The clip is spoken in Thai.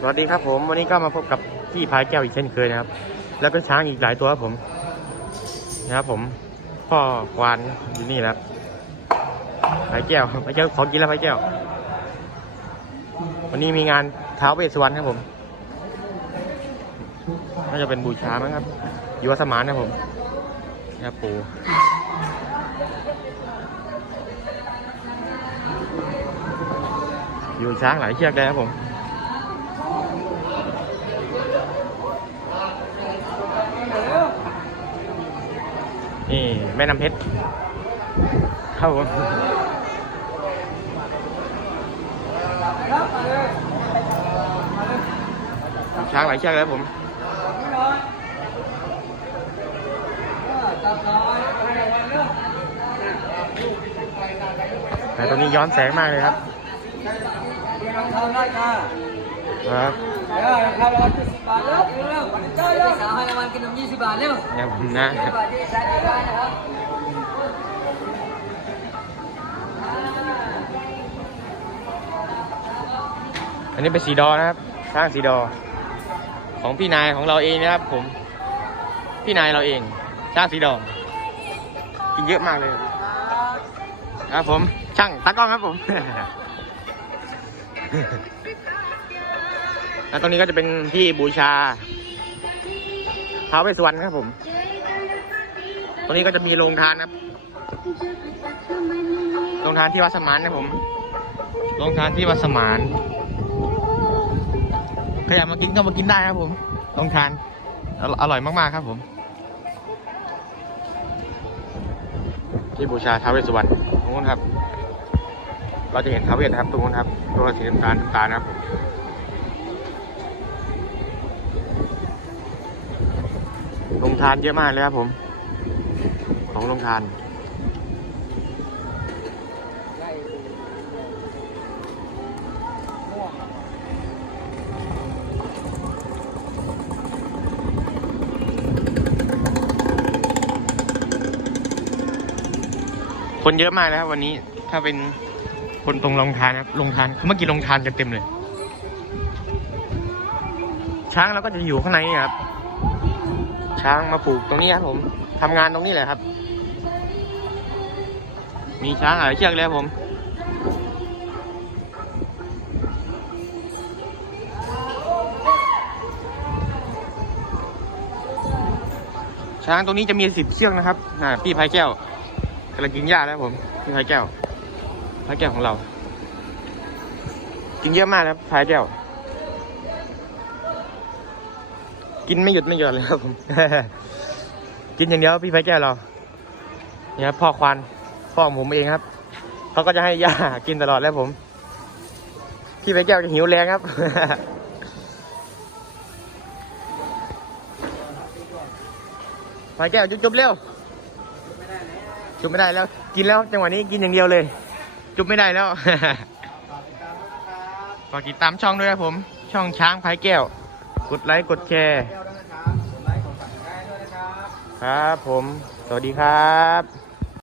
สวัสดีครับผมวันนี้ก็มาพบกับพี่พายแก้วอีกเช่นเคยนะครับ แล้วก็ช้างอีกหลายตัวครับผมนะครับผมพ่อควานอยู่นี่นะครับพายแก้วพายแก้วขอกินแล้วพายแก้ว วันนี้มีงานเท้าเวสสวรรณครับผมน่าจะเป็นบูชามั้งครับยู่วัดสมานนะครับผมนะครับปูอยู่ช้างหลายเชือกเลยครับผม นี่ แม่น้ำเพชรครับผมช้างหลายเชือกแล้วผมแต่ตรงนี้ย้อนแสงมากเลยครับ ครับยาคร้อยเจ็ดสิบบาทแล้วเร็วๆจ้าเลยสาวให้รางวัลกินนมยี่สิบบาทเร็วเนี่ยผมนะยี่สิบบาทที่ใช้ได้นะครับอันนี้เป็นสีดอนะครับช้างสีดอ ของพี่นายของเราเองนะครับผม พี่นายเราเองช้างสีดอ กินเยอะมากเลย ครับผม ช่างตากล้องครับผม แล้วตรงนี้ก็จะเป็นที่บูชาท้าวเวสสวรรณครับผม ตรงนี้ก็จะมีโรงทานครับ โรงทานที่วัดสมานนะครับผม โรงทานที่วัดสมาน ใครอยากมากินก็มากินได้ครับผม โรงทานอร่อยอร่อยมากๆครับผมที่บูชาท้าวเวสสุวรรณตรงนู้นครับ เราจะเห็นท้าวเวสนะครับตรงนู้นครับตัวสีน้ำตาลน้ำตาลนะครับผมล งทานเยอะมากเลยครับผม ของลงทาน คนเยอะมากเลยครับวันนี้ถ้าเป็นคนตรงลงทานนะครับลงทานเมื่อกี้ลงทานกันเต็มเลย ช้างเราก็จะอยู่ข้างในครับ ช้างมาปลูกตรงนี้ครับผมทำงานตรงนี้แหละครับ มีช้างหลายเชือกเลยครับผม ช้างตรงนี้จะมีสิบเชือกนะครับน่ะพี่พายแก้วกำลังกินหญ้าแล้วผมพี่พายแก้วพายแก้วของเรา กินเยอะมากครับพายแก้ว กินไม่หยุดไม่หย่อนเลยครับผม กินอย่างเดียวพี่พายแก้วเราเนี่ยครับพ่อควานพ่อของผมเองครับเขาก็จะให้หญ้ากินตลอดแล้วผมพี่พายแก้วจะหิวแรงครับพายแก้วจุ๊บๆเร็วจุบไม่ได้แล้ว กินแล้วจังหวะนี้กินอย่างเดียวเลย จุบไม่ได้แล้วฝากติดตามช่องด้วยครับผม ช่องช้างพายแก้ว กดไลค์กดแชร์แก้วด้วยนะครับไลค์กดซับสไครต์ด้วยนะครับครับผม สวัสดีครับ